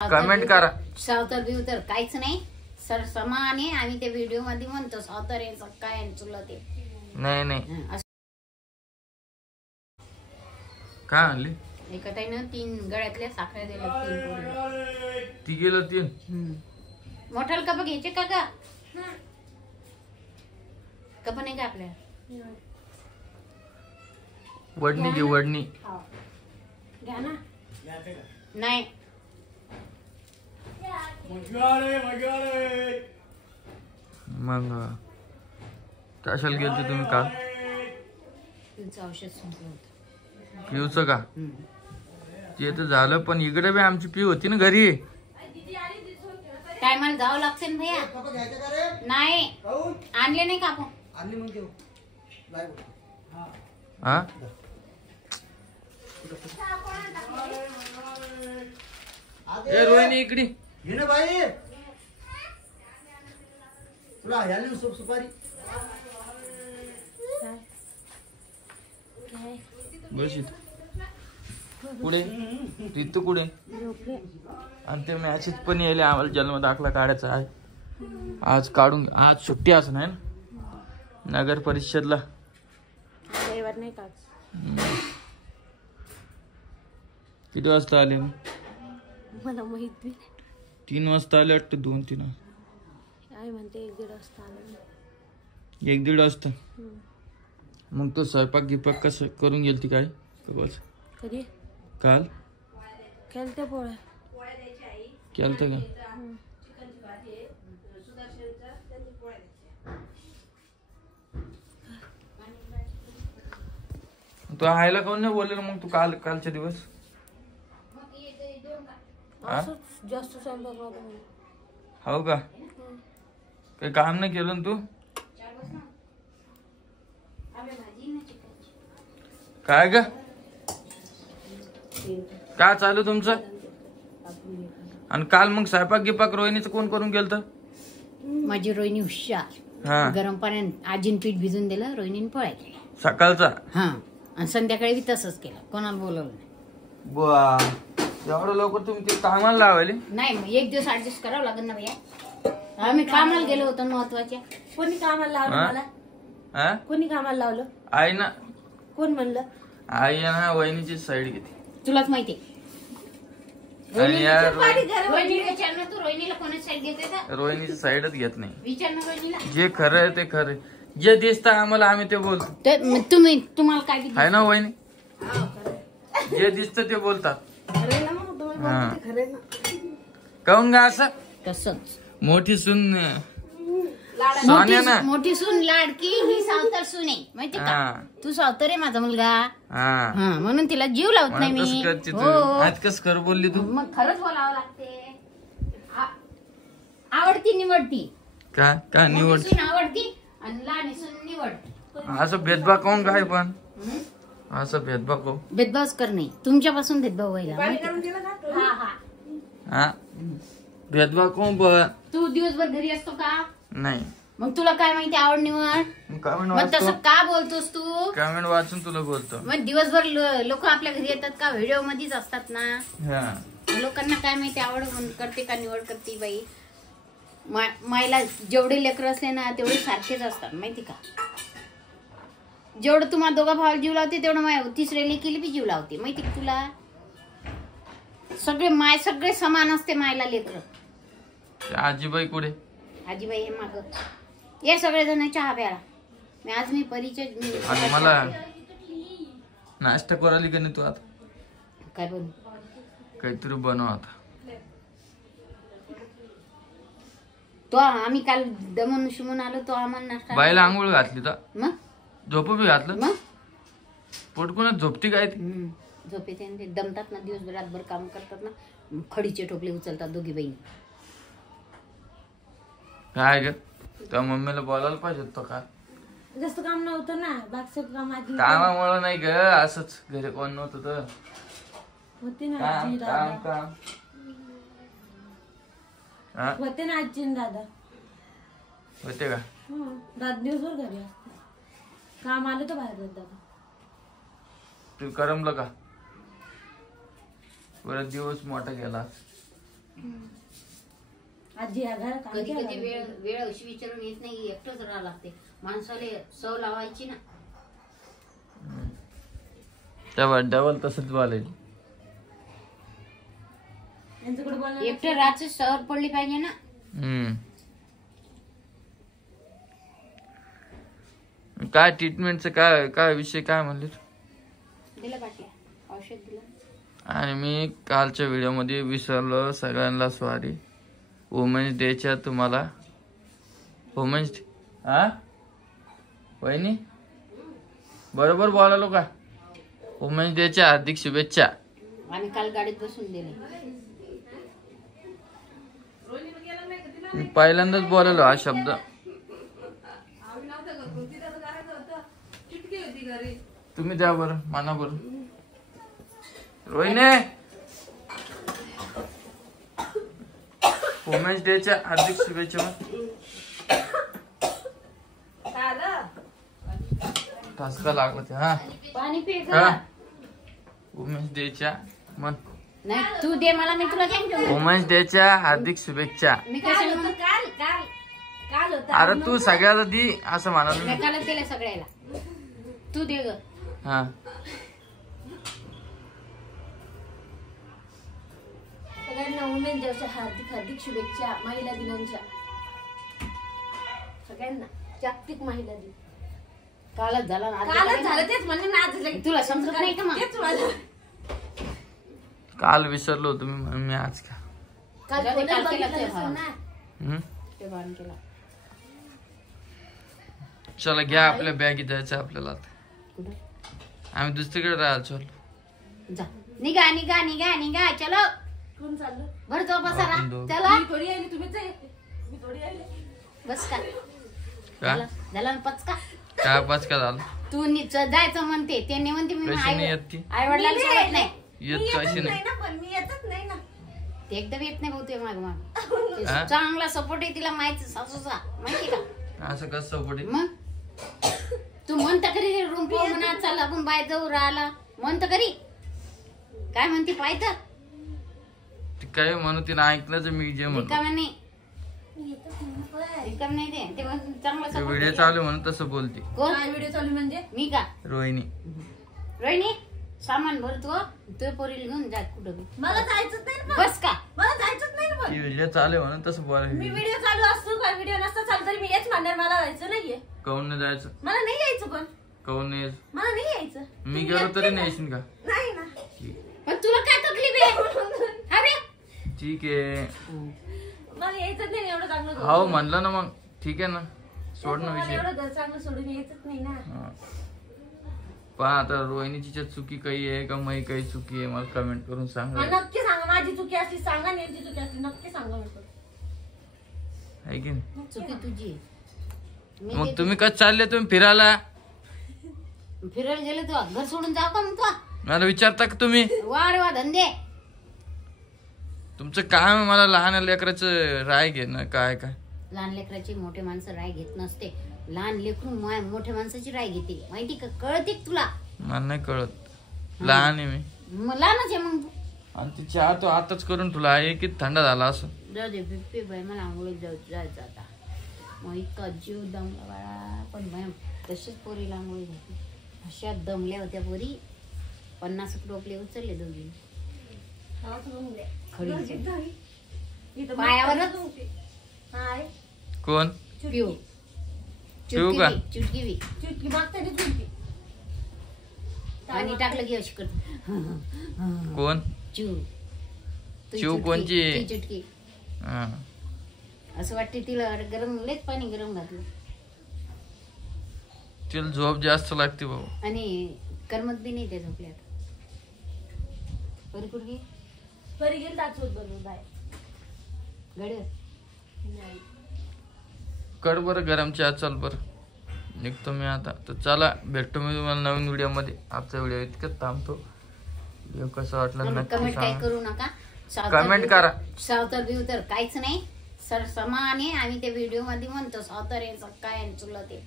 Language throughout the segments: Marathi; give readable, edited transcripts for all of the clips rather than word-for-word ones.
कमेंट करा. सावतर बिवतर काहीच नाही सर समान आहे. आम्ही त्या व्हिडिओ मध्ये म्हणतो सावतर आहे काय चुलत ते नाही नाही काय आणली एका ताईनं 3 गळ्यातल्या साखळ्या दिल्या 3 पोरी. ती गेलं 3 मोठाल कप घ्यायचे का ग कप नाही का आपल्या वडणी घे वडणी घ्या ना नाही मग कशाला गेलते तुम्ही काल तुमचं औषध संपलं होतं पिऊचं का ते तर झालं पण इकडे बी आमची पिऊ होती ना घरी टायमाला जावं लागते ना भैया नाही आणले नाही का आपण हा ए रोहिणी इकडे घे ना बाई तुला ह्याली सुपारी बस इथं कुठे तिथं कुठे आणि ते मॅचेस पण यायले आम्हाला जन्म दाखला काढायचा आहे आज काढून आज सुट्टी असं नाही ना नगर परिषदला नाही का किती वाजता आले मला माहित बी 3 वाजता आले वाटतं 2-3 काय म्हणते 1-1.5 वाजता आले 1-1.5 वाजता मग तो स्वयंपाक गिपाक कसं करून गेलती काय कधी काल केलते पोळ्या केलतं का तू आयला कोण नाही बोललेलं मग तू कालच्या दिवस जास्त स्वयंपाक हो का काही काम नाही केलं ना तू काय ग काय चालू तुमचं आणि काल मग स्वयंपाक गिपाक रोहिणीचं कोण करून गेलं माझी रोहिणी हुशार हा गरम पाण्यात आजीन पीठ भिजून दिलं रोहिणीने पोळ्या केल्या सकाळचा हा आणि संध्याकाळी बी तसंच केलं कोणाला बोलवलं नाही बुवा एवढं लवकर तुम्ही ते कामाला लावायले नाही मग एक दिवस ऍडजस्ट करावं लागेल ना भैया आम्ही कामाला गेलो होतो महत्वाच्या कोणी कामाला लावलं मला हा कोणी कामाला लावलं आई ना कोण म्हणलं आई ना वहिनीची साईड घेते तुलाच माहिती आणि यार रोहिणीला विचार ना तू रोहिणीला कोणाची साईड घेते का रोहिणीची साईडच घेत नाही विचार ना रोहिणीला जे खरं आहे ते खरं आहे. जे दिसतं आम्हाला आम्ही ते बोलतो तुम्हाला काय दिसतं? आहे ना वहिनी जे दिसतं ते बोलतात काऊन गा असं तसंच मोठी सून सोन्या ना मोठी सून लाडकी ही सावतर सून आहे माहिती का तू सावतर आहे माझा मुलगा हा म्हणून तिला जीव लावत नाही कसं मी करते तू हो आज कस कर बोलली तू मग खरंच बोलावं लागते आवडती निवडती का निवड मोठी सून आवडती आणि लहान सून निवडती असं भेदभाव कोण काय पण असं भेदभाव कोण भेदभावच कर नाही तुमच्यापासून भेदभाव व्हायला माहिती? हा भेदभाव कोण पण तू दिवसभर घरी असतो का नाही मग तुला काय माहिती आवड निवड कमेंट मग तसं वाचतो का बोलतोस तू कमेंट वाचून तुला बोलतो मग दिवसभर लोक आपल्या घरी येतात का व्हिडिओ मध्येच असतात ना हा लोकांना काय माहिती आवड करते का निवड करते बाई मायला जेवढे लेकर असले ना तेवढे सारखेच असतात माहिती का जेवढं तुम्हाला दोघा भावाला जीव लावते तेवढं माय तिसऱ्या लेकीला बी जीव लावते माहिती का तुला सगळे समान असते मायला लेकर आजीबाई कुठे आजीबाई हे माग या सगळे जण चहा प्याला मी परिचय आणि मला नाश्ता करायला का नाही तू आता काय बोल काहीतरी बनव आता तो आम्ही काल दमून शिमून आलो तो आम्हाला नाश्ता बाईला आंघोळ घातली तर मग झोप बी घातलं मग पोटकुनच झोपती काय ती झोप येते ते दमतात ना दिवसभर रातभर काम करतात ना खडीचे टोपले उचलतात दोघी बहिणी काय ग त्या मम्मीला बोलायला पाहिजे तो का जास्त काम नव्हतं ना बागचं काम आधी कामामुळे नाही ग असंच घरी कोण नव्हतं तर होते ना काम आजी काम दादा काम हा होते ना आजी आणि दादा होते का दादा दिवसभर घरी असते काम आलं तर बाहेर दादा तू करमलं का परत दिवस मोठा गेला आजी या घरात काम कधी केलं कधी ना. वेळ अशी विचारून येत नाही, एकटंच राहावं लागते माणसाला सव लावायची ना. तेव्हा डबल तसंच बोलायचं. यांच्याकडे बोलणं एकटं राहायचं सवय पडली पाहिजे ना. काय ट्रीटमेंटचं काय काय विषय काय म्हणले? दिलं बाटल्या औषध दिलं. आणि मी कालच्या व्हिडिओमध्ये विसरलो सगळ्यांना सॉरी. वुमेन्स डेच्या तुम्हाला वुमेन्स डे हा वहिनी बरोबर बोलालो का? वुमेन्स डेच्या हार्दिक शुभेच्छा. आम्ही काल गाडीत बसून दिले. मी पहिल्यांदाच बोलालो हा शब्द. तुम्ही द्या बरं माना बरं. रोहिणे वुमेन्स डेच्या हार्दिक शुभेच्छा. ठसका लागला ते हा पाणी पे हा वुमेन्स डेच्या मन नाही तू दे मला, मी तुला काय देऊ? वुमेन्स डेच्या हार्दिक शुभेच्छा. मी कशाला म्हणू? काल होतं. अरे तू सगळ्याला दी असं म्हणाल मी कालच दिलं सगळ्याला. तू दे ग. हा सगळ्यांना वुमेन डेच्या हार्दिक हार्दिक शुभेच्छा. महिला दिनांच्या सगळ्यांना जागतिक महिला दिन. कालच झालं ना. कालच झालं तेच म्हणलं ना. आज तुला समजत नाही का मग? तेच मला काल विसरलो तुम्ही म्हणून मी आज का काल जाऊ दे, कोणाला काल केलं बघितलं ते, नसेल ना. हम्म? ते बाण केला. चला घ्या आपल्या बॅगी जायचं आपल्याला आता. कुठं? आम्ही दुसरीकडे राहायला चल. जा निघा निघा निघा निघा चलो. कोण चाललं? भरतो बसारा. आपण दोघं. चला मी थोडी आली, तुम्हीच आहे. मी थोडी आली. बस का का झाला ना पचका. काय पाच का झालं? तू जायचं म्हणते ते नाही म्हणते. मी कशी नाही येत ती? आई वडिलांना सोडत नाही. येत मी कशी येतच नाही? नाही ना, पण मी येतच नाही ना. ते एकदम येत नाही भाऊ ते माग माग. ते हा? चांगला सपोर्ट आहे तिला माहिती सासूचा माहिती का असं कसं सपोर्ट मग. तू म्हणता करी रूम पाहू म्हणा चल आपण बाय जाऊ राहिला म्हणता करी काय म्हणते पाहत काय म्हणू तिने ऐकलं तर मी जे म्हणतो रिकाम्या नाही. मी येतच नाही पण. रिकाम नाही ते चांगला ते support व्हिडिओ आहे. चालू म्हणून तसं बोलते कोण काय व्हिडिओ चालू म्हणजे? मी का रोहिणी. रोहिणी सामान भरतो तू पोरीला घेऊन जा कुठं बी. मला जायचंच नाही ना पण. बस का मला जायचंच नाही ना पण. ती व्हिडिओ चालू म्हणून तसं मी बोलायला. व्हिडिओ चालू असतो का व्हिडिओ नसता चालू तरी मी हेच म्हणणार मला जायचं नाहीये. काऊन नाही जायचं? मला नाही यायचं पण. काऊन नाही? मला नाही यायचं. मी गेलो तरी नाही येशील का? नाही ना. पण तुला काय तकलीफ आहे अरे ठीक आहे मला यायचंच नाही एवढं चांगलं घर. हो म्हणलं ना मग ठीक आहे ना सोड ना मला विषय. एवढं घर चांगलं सोडून यायचंच नाही ना. हा. पण आता रोहिणीची चुकी काही आहे का मी काही चुकी आहे मला कमेंट करून हा, सांगा. नक्की सांगा. माझी चुकी असली सांगा आणि यांची चुकी असली नक्की सांगा म्हणतो. आहे की नाही? चुकी तुझी आहे. मी मग ते- तुम्ही कसं चालले तुम्ही फिरायला? फिरायला गेले तू घर सोडून जाऊ का मग तू मला विचारता का तुम्ही? वा रे वा धंदे. तुमचं काम आहे मला लहान लेकराचं राय घे ना काय काय. लहान लेकराची मोठे माणसं राय घेत नसते. लहान लेकरू मोठ्या माणसाची राय घेते माहिती का कळते का तुला. मला नाही कळत लहान आहे मी. मग लहानच आहे मग तू. आणि ती चहा तो आताच करून तुला आहे की थंड झाला असं. जाऊ दे बिप्पी बाई मला आंघोळीत जायचं आता. मग इतका जीव दमला बाळा पण बाय तशीच पोरीला आंघोळी घातली. अशा दमल्या होत्या पोरी 50 टोपले उचलले दोघी खडी इथं पायावरच हाय. कोण? पिऊ पिऊ का? चुटकी बी चुटकी मागता ती चुटकी. पाणी टाकलं की अशी करते कोण? चिव चिव कोणची? चुटकी हा. असं वाटते तिला गरम लयच पाणी गरम घातलं तिला झोप जास्त लागते भाऊ. आणि करमत बी नाही त्या झोपल्यात. परी कुठे गेली? परी गेली ताचवत बरोबर बाय. गड्या नाही. कड बरं गरम चहा चल बरं निघतो मी आता. तर चला भेटतो मी तुम्हाला नवीन व्हिडिओ मध्ये. आजचा व्हिडिओ इतकंच थांबतो. व्हिडिओ कसा वाटला नक्की कमेंट काय सांगा. करू नका. कमेंट करा. सावतर बिवतर काहीच नाही. सर समाने आम्ही त्या व्हिडिओ मध्ये म्हणतो सावतर आहे काय चुला ते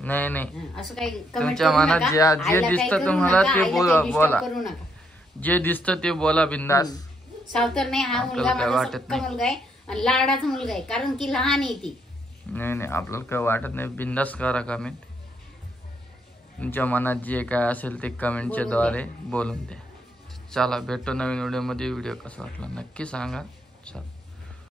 नाही नाही असं काही कमेंट तुमच्या करू मनात नका. जे आईला काही दिसतं करू तुम्हाला नका, ते आईला बोला काही disturb बोला. करू नका. जे दिसतं ते बोला बिंदास. सावतर नाही, हा आपल्याला मुलगा काय माझा वाटत सक्का नाही. मुलगा आहे आणि लाडाचा मुलगा आहे, कारण की लहान आहे ती. नाही नाही आपल्याला काय वाटत नाही. बिंदास करा कमेंट. तुमच्या मनात जे काय असेल ते कमेंटच्या द्वारे बोलून द्या. चला भेटतो नवीन व्हिडिओ मध्ये. व्हिडिओ कसा वाटला नक्की सांगा. चला.